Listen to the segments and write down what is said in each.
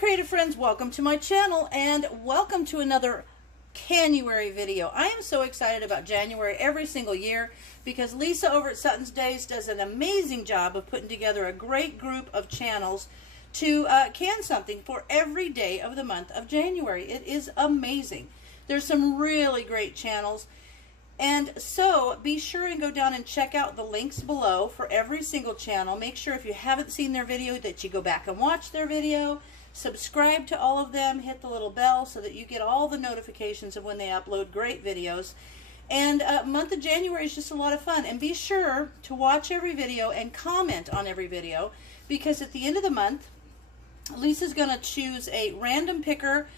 creative friends, welcome to my channel and welcome to another Canuary video. I am so excited about January every single year because Lisa over at Sutton's Days does an amazing job of putting together a great group of channels to can something for every day of the month of January. It is amazing. There's some really great channels, and so be sure and go down and check out the links below for every single channel. Make sure if you haven't seen their video that you go back and watch their video. Subscribe to all of them, hit the little bell so that you get all the notifications of when they upload great videos. And month of January is just a lot of fun. And be sure to watch every video and comment on every video, because at the end of the month, Lisa's going to choose a random picker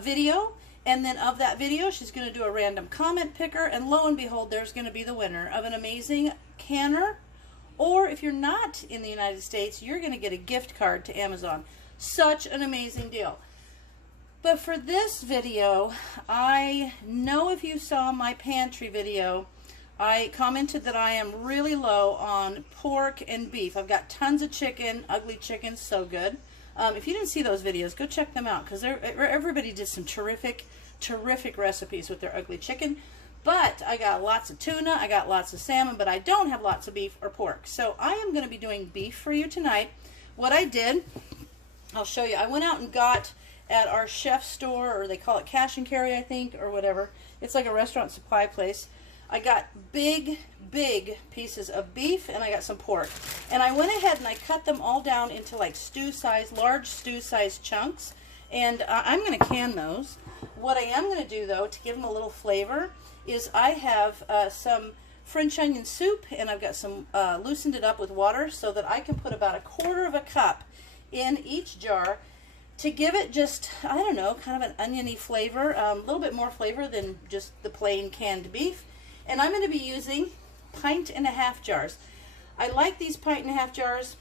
video, and then of that video, she's going to do a random comment picker, and lo and behold, there's going to be the winner of an amazing canner. Or if you're not in the United States, you're going to get a gift card to Amazon. Such an amazing deal. But for this video, I know if you saw my pantry video, I commented that I am really low on pork and beef. I've got tons of chicken, ugly chicken, so good. If you didn't see those videos, go check them out, because everybody did some terrific recipes with their ugly chicken. But I got lots of tuna, I got lots of salmon, but I don't have lots of beef or pork. So I am going to be doing beef for you tonight. What I did, I'll show you. I went out and got at our chef store, or they call it Cash and Carry, I think, or whatever. It's like a restaurant supply place. I got big pieces of beef, and I got some pork. And I went ahead and I cut them all down into like large stew size chunks. And I'm going to can those. What I am going to do, though, to give them a little flavor, is I have some French onion soup, and I've got some loosened it up with water so that I can put about 1/4 of a cup in each jar to give it just, I don't know, kind of an oniony flavor, a little bit more flavor than just the plain canned beef. And I'm going to be using 1.5 jars. I like these 1.5 jars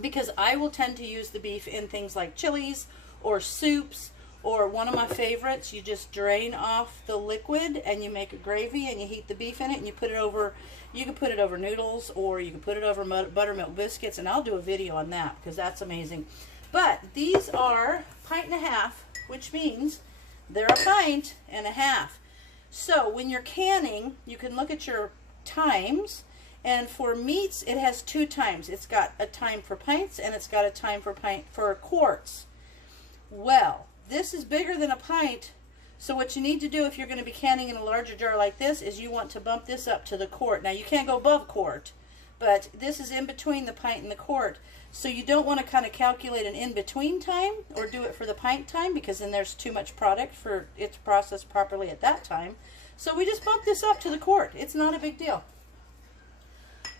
because I will tend to use the beef in things like chilies or soups, or one of my favorites, you just drain off the liquid and you make a gravy and you heat the beef in it and you put it over, you can put it over noodles, or you can put it over buttermilk biscuits, and I'll do a video on that because that's amazing. But these are 1.5, which means they're 1.5. So when you're canning, you can look at your times, and for meats it has 2 times. It's got a time for pints and it's got a time for quarts. Well, this is bigger than a pint, so what you need to do if you're going to be canning in a larger jar like this is you want to bump this up to the quart. Now you can't go above quart, but this is in between the pint and the quart. So you don't want to kind of calculate an in-between time or do it for the pint time, because then there's too much product for it to process properly at that time. So we just bump this up to the quart. It's not a big deal.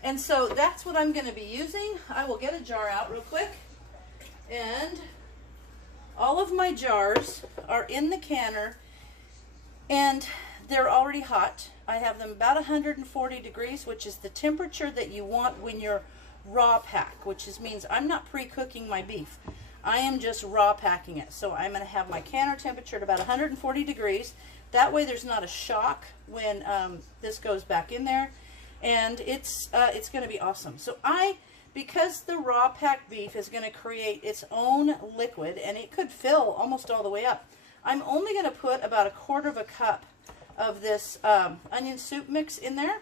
And so that's what I'm going to be using. I will get a jar out real quick, and all of my jars are in the canner and they're already hot. I have them about 140 degrees, which is the temperature that you want when you're raw pack, which means I'm not pre-cooking my beef. I am just raw packing it. So I'm going to have my canner temperature at about 140 degrees. That way there's not a shock when this goes back in there, and it's going to be awesome. So because the raw packed beef is going to create its own liquid, and it could fill almost all the way up, I'm only going to put about 1/4 of a cup of this onion soup mix in there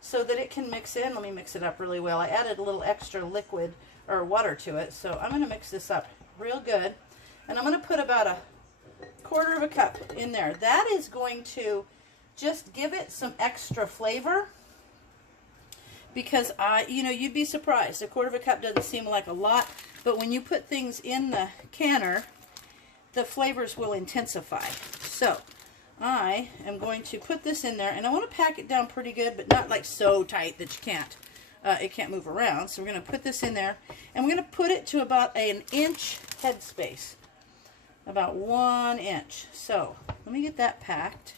so that it can mix in. Let me mix it up really well. I added a little extra liquid or water to it, so I'm going to mix this up real good, and I'm going to put about 1/4 of a cup in there. That is going to just give it some extra flavor, because you'd be surprised. 1/4 of a cup doesn't seem like a lot, but when you put things in the canner, the flavors will intensify. So I am going to put this in there, and I want to pack it down pretty good, but not like so tight that you can't, it can't move around. So we're going to put this in there, and we're going to put it to about an inch headspace, about 1 inch. So let me get that packed,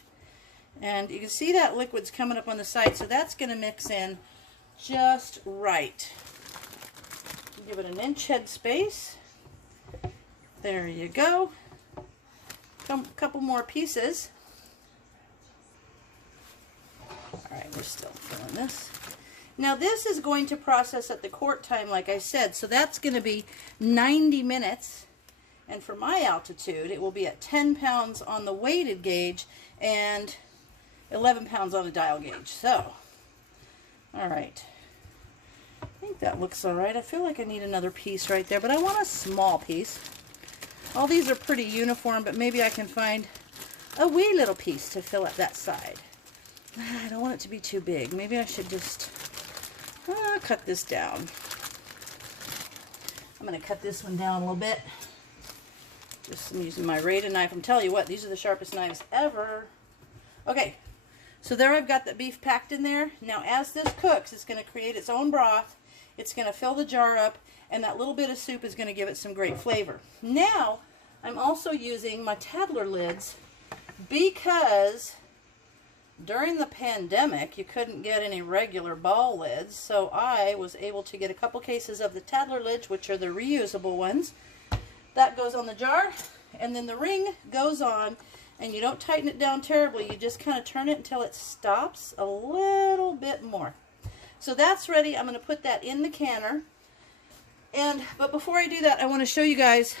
and you can see that liquid's coming up on the side, so that's going to mix in just right. Give it an inch headspace. There you go. A couple more pieces. Alright, we're still filling this. Now this is going to process at the quart time, like I said, so that's going to be 90 minutes. And for my altitude, it will be at 10 pounds on the weighted gauge and 11 pounds on the dial gauge. So, all right. I think that looks all right. I feel like I need another piece right there, but I want a small piece. All these are pretty uniform, but maybe I can find a wee little piece to fill up that side. I don't want it to be too big. Maybe I should just cut this down. I'm going to cut this one down a little bit. Just using my Raiden knife. I'm telling you what, these are the sharpest knives ever. Okay, so there I've got the beef packed in there. Now as this cooks, it's going to create its own broth. It's going to fill the jar up, and that little bit of soup is going to give it some great flavor. Now, I'm also using my Tattler lids because during the pandemic, you couldn't get any regular ball lids, so I was able to get a couple cases of the Tattler lids, which are the reusable ones. That goes on the jar, and then the ring goes on, and you don't tighten it down terribly. You just kind of turn it until it stops a little bit more. So that's ready. I'm going to put that in the canner. But before I do that, I want to show you guys,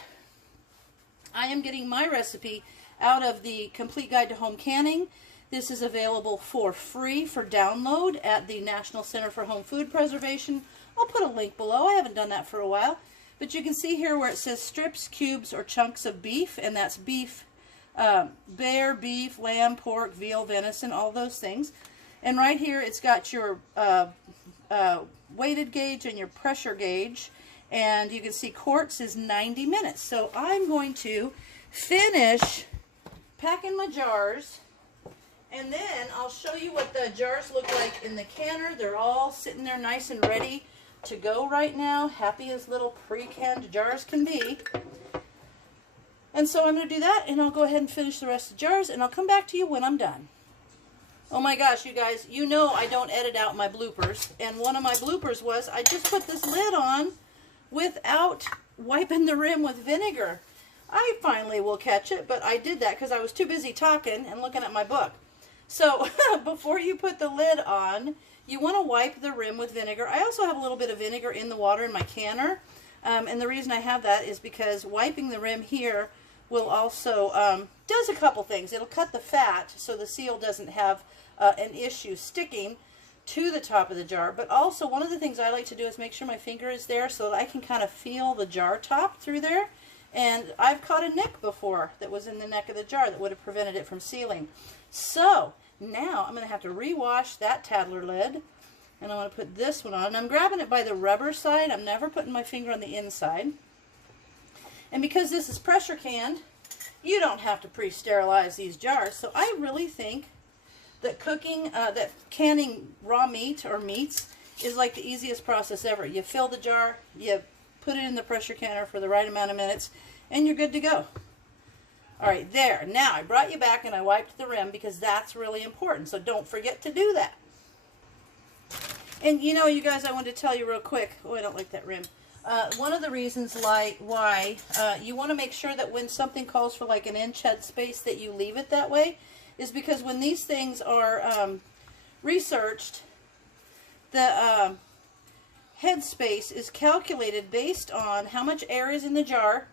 I am getting my recipe out of the Complete Guide to Home Canning. This is available for free for download at the National Center for Home Food Preservation. I'll put a link below. I haven't done that for a while. But you can see here where it says strips, cubes, or chunks of beef, and that's beef, bear, beef, lamb, pork, veal, venison, all those things. And right here it's got your weighted gauge and your pressure gauge, and you can see quarts is 90 minutes. So I'm going to finish packing my jars, and then I'll show you what the jars look like in the canner. They're all sitting there nice and ready to go right now, happy as little pre-canned jars can be. And so I'm going to do that, and I'll go ahead and finish the rest of the jars, and I'll come back to you when I'm done. Oh my gosh, you guys, you know I don't edit out my bloopers, and one of my bloopers was I just put this lid on without wiping the rim with vinegar. I finally will catch it, but I did that because I was too busy talking and looking at my book. So before you put the lid on, you want to wipe the rim with vinegar. I also have a little bit of vinegar in the water in my canner. And the reason I have that is because wiping the rim here will also, does a couple things. It'll cut the fat so the seal doesn't have an issue sticking to the top of the jar. But also one of the things I like to do is make sure my finger is there so that I can kind of feel the jar top through there. And I've caught a nick before that was in the neck of the jar that would have prevented it from sealing. So now I'm going to have to rewash that Tattler lid, and I want to put this one on. And I'm grabbing it by the rubber side. I'm never putting my finger on the inside. And because this is pressure canned, you don't have to pre-sterilize these jars. So I really think that canning raw meat or meats is like the easiest process ever. You fill the jar, you put it in the pressure canner for the right amount of minutes, and you're good to go. All right, there. Now, I brought you back and I wiped the rim because that's really important, so don't forget to do that. And you know, you guys, I wanted to tell you real quick. Oh, I don't like that rim. One of the reasons why you want to make sure that when something calls for like an inch headspace that you leave it that way is because when these things are researched, the headspace is calculated based on how much air is in the jar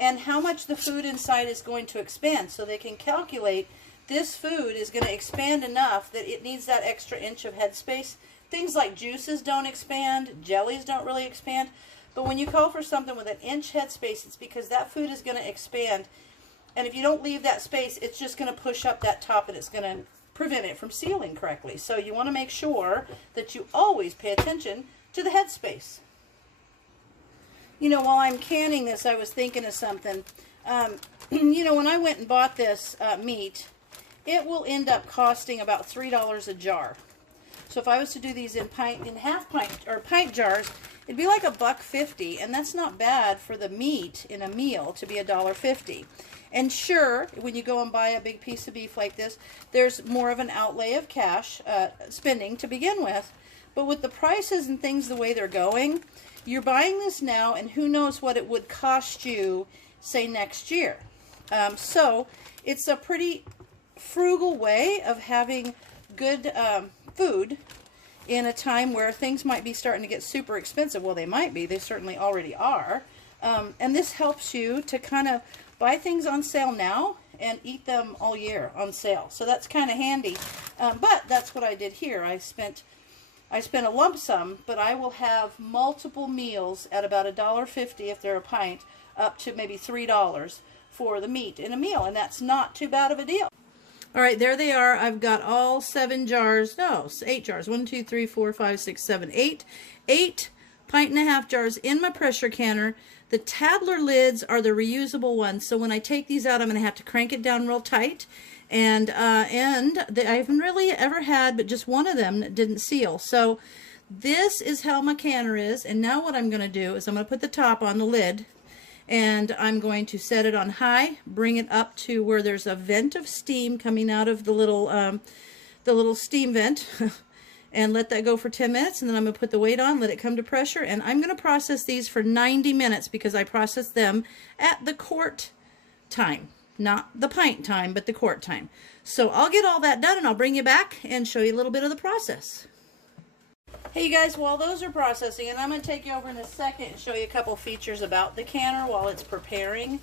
and how much the food inside is going to expand. So they can calculate this food is going to expand enough that it needs that extra inch of headspace. Things like juices don't expand, jellies don't really expand. But when you call for something with an inch headspace, it's because that food is going to expand. And if you don't leave that space, it's just going to push up that top and it's going to prevent it from sealing correctly. So you want to make sure that you always pay attention to the headspace. You know, while I'm canning this, I was thinking of something. You know, when I went and bought this meat, it will end up costing about $3 a jar. So if I was to do these in half pint or pint jars, it'd be like $1.50, and that's not bad for the meat in a meal to be $1.50. And sure, when you go and buy a big piece of beef like this, there's more of an outlay of cash spending to begin with. But with the prices and things the way they're going, you're buying this now, and who knows what it would cost you, say, next year. So it's a pretty frugal way of having good food in a time where things might be starting to get super expensive. Well, they might be. They certainly already are. And this helps you to kind of buy things on sale now and eat them all year on sale. So that's kind of handy. But that's what I did here. I spent a lump sum, but I will have multiple meals at about $1.50 if they're a pint, up to maybe $3 for the meat in a meal, and that's not too bad of a deal. All right, there they are. I've got all 7 jars, no, 8 jars. 1, 2, 3, 4, 5, 6, 7, 8. 8 pint-and-a-half jars in my pressure canner. The Tadler lids are the reusable ones, so when I take these out, I'm going to have to crank it down real tight. And I haven't really ever had, but just one of them that didn't seal. So this is how my canner is. And now what I'm going to do is I'm going to put the top on the lid, and I'm going to set it on high, bring it up to where there's a vent of steam coming out of the little steam vent, and let that go for 10 minutes. And then I'm going to put the weight on, let it come to pressure, and I'm going to process these for 90 minutes because I process them at the quart time. Not the pint time, but the quart time. So I'll get all that done and I'll bring you back and show you a little bit of the process. Hey you guys, while those are processing, and I'm going to take you over in a second and show you a couple features about the canner while it's preparing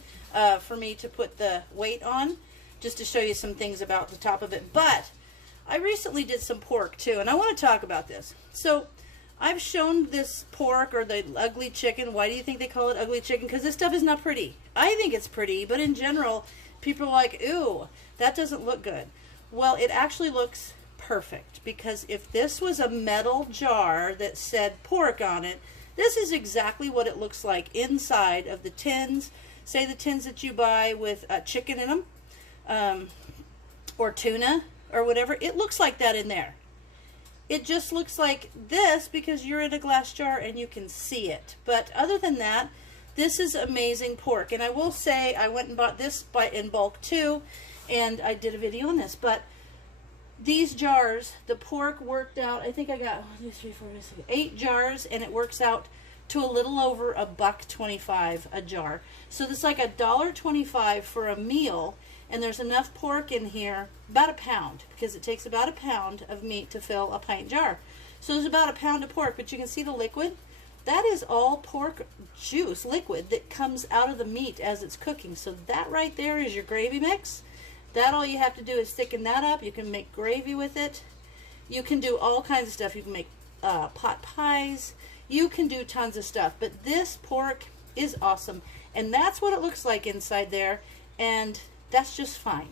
for me to put the weight on, just to show you some things about the top of it. But I recently did some pork too, and I want to talk about this. So I've shown this pork, or the ugly chicken. Why do you think they call it ugly chicken? Because this stuff is not pretty. I think it's pretty, but in general, people are like, ooh, that doesn't look good. Well, it actually looks perfect, because if this was a metal jar that said pork on it, this is exactly what it looks like inside of the tins. Say the tins that you buy with chicken in them, or tuna, or whatever. It looks like that in there. It just looks like this because you're in a glass jar and you can see it. But other than that, this is amazing pork. And I will say, I went and bought this in bulk too, and I did a video on this. But these jars, the pork worked out, I think I got 1, 2, 3, 4, 5, 6, 8 jars, and it works out to a little over $1.25 a jar. So this is like $1.25 for a meal, and there's enough pork in here, about a pound, because it takes about a pound of meat to fill a pint jar. So there's about a pound of pork, but you can see the liquid. That is all pork juice, liquid, that comes out of the meat as it's cooking. So that right there is your gravy mix. That, all you have to do is thicken that up. You can make gravy with it. You can do all kinds of stuff. You can make pot pies. You can do tons of stuff. But this pork is awesome. And that's what it looks like inside there. And that's just fine.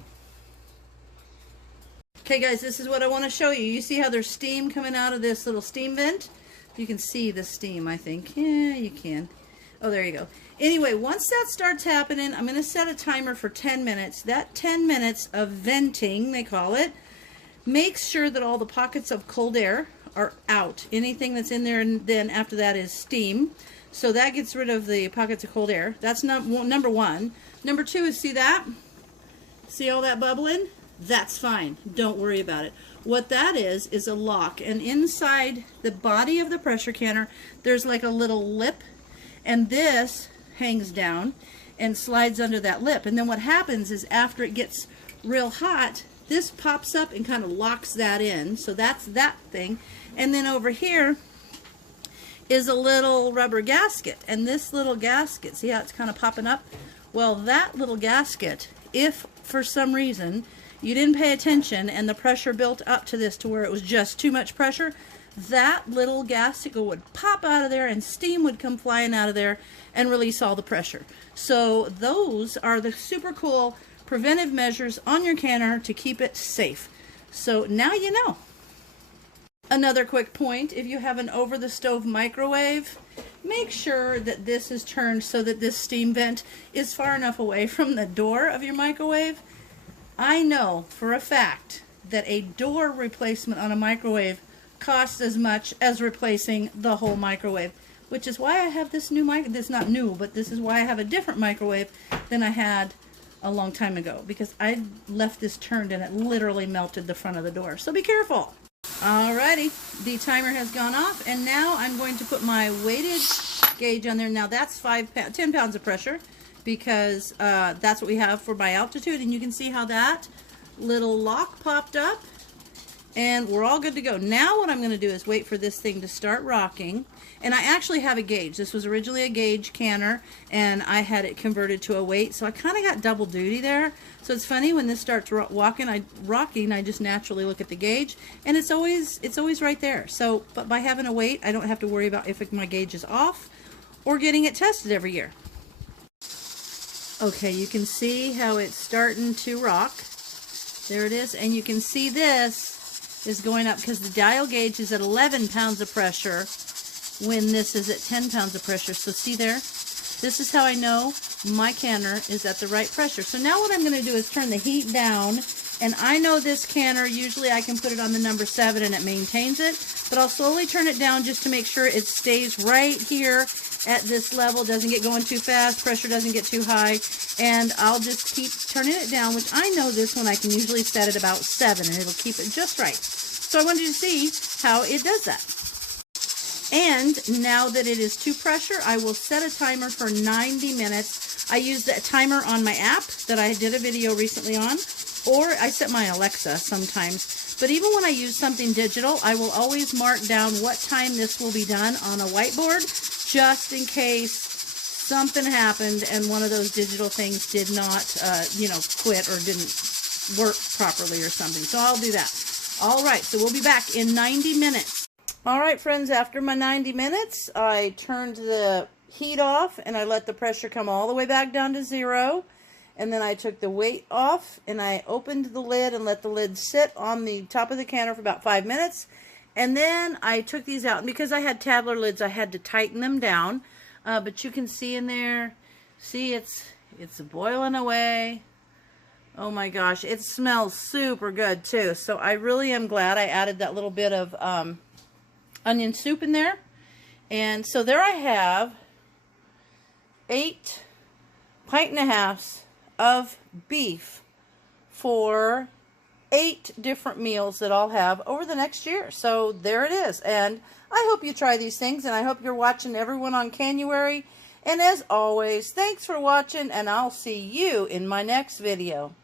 Okay guys, this is what I want to show you. You see how there's steam coming out of this little steam vent? You can see the steam, I think. Yeah, you can. Oh, there you go. Anyway, once that starts happening, I'm going to set a timer for 10 minutes. That 10 minutes of venting, they call it, makes sure that all the pockets of cold air are out. Anything that's in there, and then after that is steam. So that gets rid of the pockets of cold air. That's number one. Number two is, see that? See all that bubbling? That's fine. Don't worry about it. What that is a lock. And inside the body of the pressure canner, there's like a little lip. And this hangs down and slides under that lip. And then what happens is, after it gets real hot, this pops up and kind of locks that in. So that's that thing. And then over here is a little rubber gasket. And this little gasket, see how it's kind of popping up? Well, that little gasket, if for some reason you didn't pay attention and the pressure built up to this to where it was just too much pressure, that little gasket would pop out of there and steam would come flying out of there and release all the pressure. So those are the super cool preventive measures on your canner to keep it safe. So now you know. Another quick point, if you have an over-the-stove microwave, make sure that this is turned so that this steam vent is far enough away from the door of your microwave. I know for a fact that a door replacement on a microwave costs as much as replacing the whole microwave, which is why I have this new this is not new, but this is why I have a different microwave than I had a long time ago, because I left this turned and it literally melted the front of the door. So be careful. Alrighty, the timer has gone off, and now I'm going to put my weightage gauge on there. Now that's 10 pounds of pressure, because that's what we have for my altitude, and you can see how that little lock popped up, And we're all good to go. Now what I'm going to do is wait for this thing to start rocking. And I actually have a gauge. This was originally a gauge canner, and I had it converted to a weight. So I kind of got double duty there. So it's funny when this starts rocking, I just naturally look at the gauge, and it's always right there. So, but by having a weight, I don't have to worry about if my gauge is off or getting it tested every year. Okay, you can see how it's starting to rock. There it is, and you can see this is going up because the dial gauge is at 11 pounds of pressure when this is at 10 pounds of pressure. So see there? This is how I know my canner is at the right pressure. So now what I'm going to do is turn the heat down, and I know this canner, usually I can put it on the number 7 and it maintains it, but I'll slowly turn it down just to make sure it stays right here at this level, doesn't get going too fast, pressure doesn't get too high, and I'll just keep turning it down, which I know this one I can usually set at about 7 and it'll keep it just right. So I wanted you to see how it does that. And now that it is to pressure, I will set a timer for 90 minutes. I use the timer on my app that I did a video recently on, or I set my Alexa sometimes. But even when I use something digital, I will always mark down what time this will be done on a whiteboard, just in case something happened and one of those digital things did not, quit or didn't work properly or something. So I'll do that. All right, so we'll be back in 90 minutes. All right, friends, after my 90 minutes, I turned the heat off and I let the pressure come all the way back down to 0. And then I took the weight off and I opened the lid and let the lid sit on the top of the canner for about 5 minutes. And then I took these out. And because I had Tadler lids, I had to tighten them down. But you can see in there, see it's boiling away. Oh my gosh, it smells super good too. So I really am glad I added that little bit of onion soup in there. And so there I have 8 1/2 pints of beef for 8 different meals that I'll have over the next year. So there it is. And I hope you try these things, and I hope you're watching everyone on Canuary. And as always, thanks for watching, and I'll see you in my next video.